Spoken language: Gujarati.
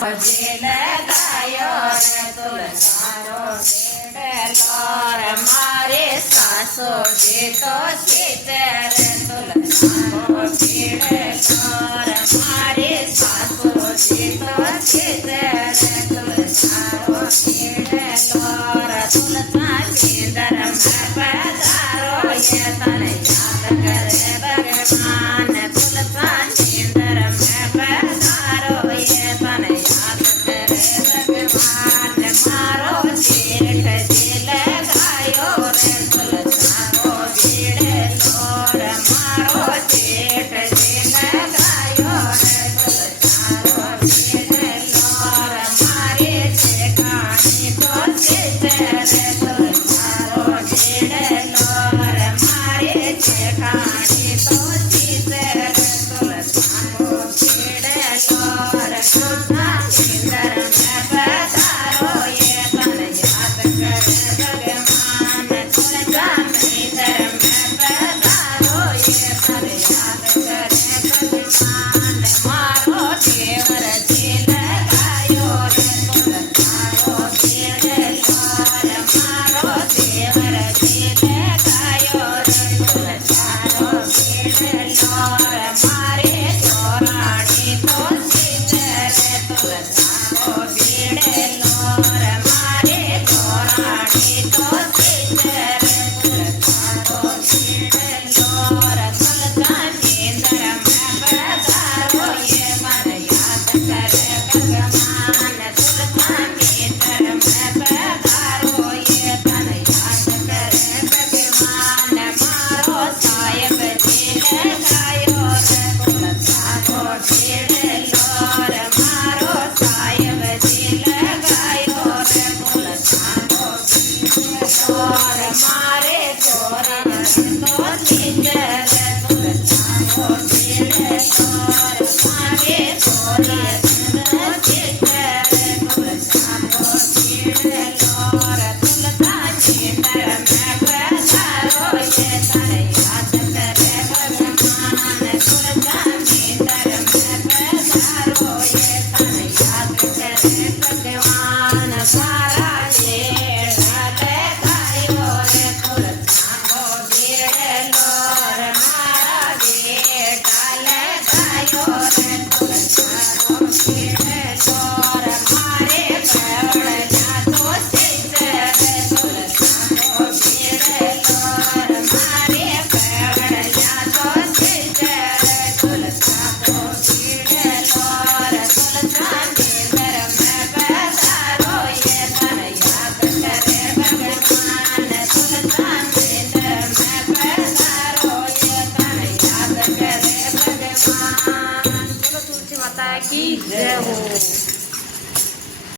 જેલ ગાયો રે તુલસારો બેડલો રે મારે સાસો જે તો સીતે રે તુલસારો બેડલો રે મારે સાસો જે તો સીતે રે તુલસારો બેડલો રે તુલસા કેન્દર મેં પધારો ये तने याद करे भगवान તુલસા કેન્દર મેં પધારો ये तने याद करे भगवान मारो जेठ जेल गायो रे તુલસારો બેડલો રે मारो जेठ जेल गायो रे તુલસાरो બેડલો रे मारे ठेकाणी तो सीते रे તુલસારો બેડલો रे मारे ठेकाणी तो सीते रे તુલસારો બેડलो रे તુલસા કેન્દર મેં પધારો ये तने याद करे भगवान તુલસા કેન્દર મેં પધારો ये तने याद करे भगवान मारो देवर जेल गायो रे તુલસારો બેડલો રે मारो देवर जेल गायो रे તુલસારો બેડલો રે मारे ચોરાણી તો સીતે રે તુલસારો બેડલો રે मारे ચોરાણી તો સીતે રે તુલસારો બેડલો રે તુલસા કેન્દર મેં પધારો ये મને યાદ કરે ભગવાન તુલસા કેન્દર મેં પધારો ये તને યાદ કરે ભગવાન મારો સાહેબ જેલ ગાયો રે તુલસારો બેડલો રે મારો સાહેબ જેલ ગાયો રે તુલસારો બેડલો રે મારે ચોરાણી તો સીતે રે તુલસારો બેડલો રે મારે ચોરાણી તો સીતે રે તુલસારો બેડલો રે તુલસા કેન્દર મેં પધારો ये તને યાદ કરે ભગવાન તુલસા કેન્દર મેં પધારો ये તને યાદ કરે ભગવાન સારા જેઠ ગાયો રે તુલસારો બેડલો રે મારા જેઠાલ ગાયો રે તુલસારો બેડલો રે મારે પેવળિયા તો સીતે રે તુલસારો બેડલો રે મારે પેવળિયા તો સીતે રે તુલસારો બેડલો રે તુલસા કેન્દર મેં પધારો ये તને યાદ કરે ભગવાન તુલસા કેન્દર મેં પધારો ये તને યાદ કરે ભગવાન। બોલો તુલસી માતા કી જય હો।